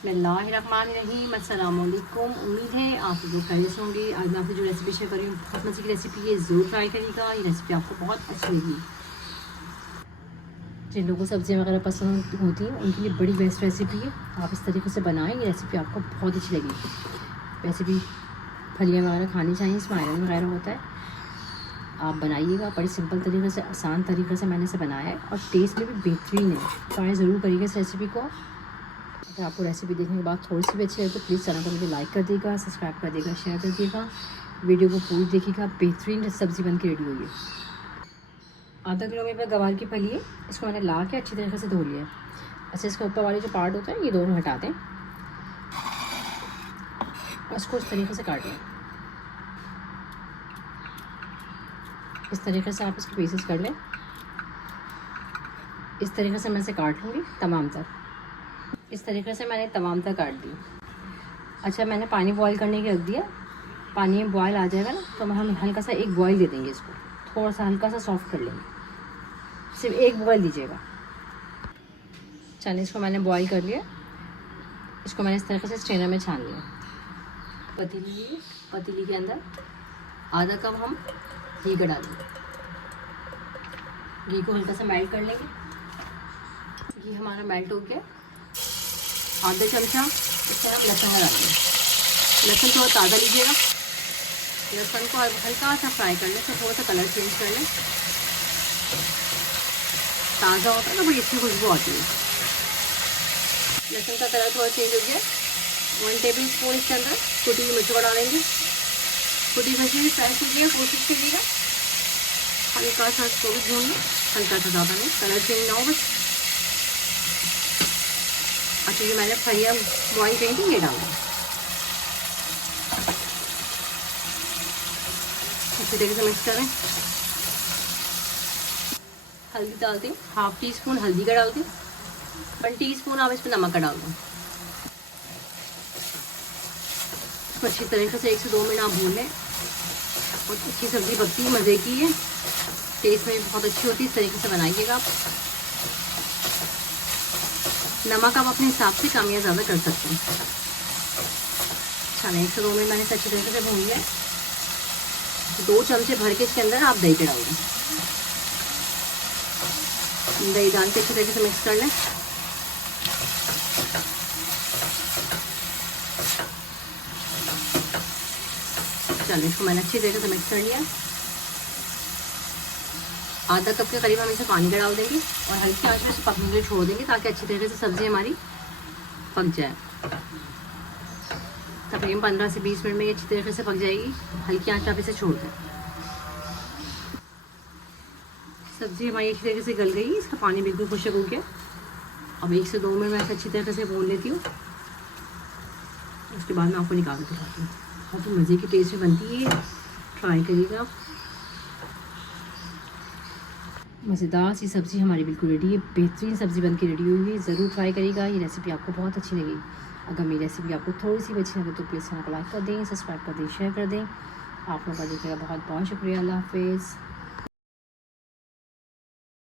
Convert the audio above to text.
बिस्मिल्लाहिर्रहमानिर्रहीम। अस्सलामुअलैकुम। उम्मीद है आप लोग खैरियत से होंगे। आज मैं आपसे जो रेसिपी शेयर कर रही हूँ बहुत मज़े की रेसिपी है, ज़रूर ट्राई करिएगा। ये रेसिपी आपको बहुत अच्छी लगी। जिन लोगों को सब्जियाँ वगैरह पसंद होती हैं उनके लिए बड़ी बेस्ट रेसिपी है। आप इस तरीके से बनाएं, ये रेसिपी आपको बहुत अच्छी लगेगी। वैसे भी फलियाँ वगैरह खानी चाहिए, इसमें आयरन वगैरह होता है। आप बनाइएगा, बड़ी सिंपल तरीके से, आसान तरीके से मैंने इसे बनाया है और टेस्ट में भी बेहतरीन है। ट्राई ज़रूर करिएगा इस रेसिपी को। अगर आपको रेसिपी देखने के बाद थोड़ी सी भी अच्छी लगे तो प्लीज़ चैनल को मुझे लाइक कर देगा, सब्सक्राइब कर देगा, शेयर कर देगा। वीडियो को पूरी देखिएगा, बेहतरीन सब्ज़ी बन के रेडी हुई है। आधा किलो मेरे पास गवार की फली है, इसको मैंने ला के अच्छी तरीके से धो लिया है। अच्छा, इसके ऊपर वाले जो पार्ट होता है ये दोनों हटा दें और इसको इस तरीके से काट लें। इस तरीके से आप इसके पीसेस कर लें। इस तरीके से मैं इसे काट लूँगी तमाम तक। इस तरीके से मैंने तमाम तक काट दी। अच्छा, मैंने पानी बॉईल करने के रख दिया। पानी में बॉयल आ जाएगा ना तो हम हल्का सा एक बॉईल दे देंगे, इसको थोड़ा सा हल्का सा सॉफ्ट कर लेंगे। सिर्फ एक बॉईल दीजिएगा। चलिए, इसको मैंने बॉईल कर लिया। इसको मैंने इस तरीके से स्ट्रेनर में छान लिया। पतीली के अंदर आधा कप हम घी का डालेंगे। घी को हल्का सा मेल्ट कर लेंगे। घी हमारा मेल्ट हो गया। आधा चमचा इसमें हम लहसुन का डालेंगे। लहसुन थोड़ा ताज़ा लीजिएगा। लहसुन को हल्का सा फ्राई कर लें, तो थोड़ा सा कलर चेंज कर लें। ताज़ा होता है ना, बड़ी अच्छी खुशबू आती है। लहसुन का कलर थोड़ा चेंज हो गया। 1 टेबल स्पून इसके अंदर कुटी हुई मिर्च को डालेंगे। कुटी मिर्ची भी फ्राई कीजिए, कोशिश कीजिएगा हल्का सा इसको भी भून लें, हल्का सा, ज़्यादा नहीं, कलर चेंज ना हो बस। अच्छा, ये मैंने फलियाँ बॉईल करी थी, ये डालें। अच्छी तरीके से मिक्स करें। हल्दी डालते हैं, 1/2 टीस्पून हल्दी का डालते हैं। 1 टीस्पून आप इसमें नमक का डाल दें। अच्छी तरीके से 1 से 2 मिनट आप भून लें। बहुत अच्छी सब्ज़ी पकती है, मज़े की है, टेस्ट में भी बहुत अच्छी होती है। इस तरीके से बनाइएगा आप। नमक आप अपने हिसाब से कम या ज़्यादा कर सकते हैं। अच्छा, 1 से 2 मिनट मैंने इसे अच्छी तरीके से भून लिया। 2 चमचे भर के इसके अंदर आप दही के डाल दें। दही डाल के अच्छी तरीके से मिक्स कर लें। चलिए, इसको मैंने अच्छी तरीके से मिक्स कर लिया। आधा कप के करीब हम इसे पानी का डाल देंगे और हल्की आंच में इसे पकने के लिए छोड़ देंगे, ताकि अच्छी तरीके से सब्ज़ी हमारी पक जाए। तकरीबन 15 से 20 मिनट में ये अच्छी तरीके से पक जाएगी। हल्की आंच आप इसे छोड़ दें। सब्ज़ी हमारी अच्छी तरीके से गल गई, इसका पानी बिल्कुल खुश्क हो गया। अब 1 से 2 मिनट मैं इसे अच्छी तरीके से भून लेती हूँ। उसके बाद मैं आपको निकाल के दिखाती हूँ। बहुत मज़े की टेस्ट में बनती है, ट्राई करिएगा। मज़ेदार सी सब्ज़ी हमारी बिल्कुल रेडी है। बेहतरीन सब्ज़ी बन के रेडी हुई है, ज़रूर ट्राई करिएगा। ये रेसिपी आपको बहुत अच्छी लगेगी। अगर मेरी रेसिपी आपको थोड़ी सी भी अच्छी लगे तो प्लीज़ चैनल को लाइक कर दें, सब्सक्राइब कर दें, शेयर कर दें। आप लोगों का देखिएगा बहुत बहुत शुक्रिया। अल्लाह हाफ़िज़।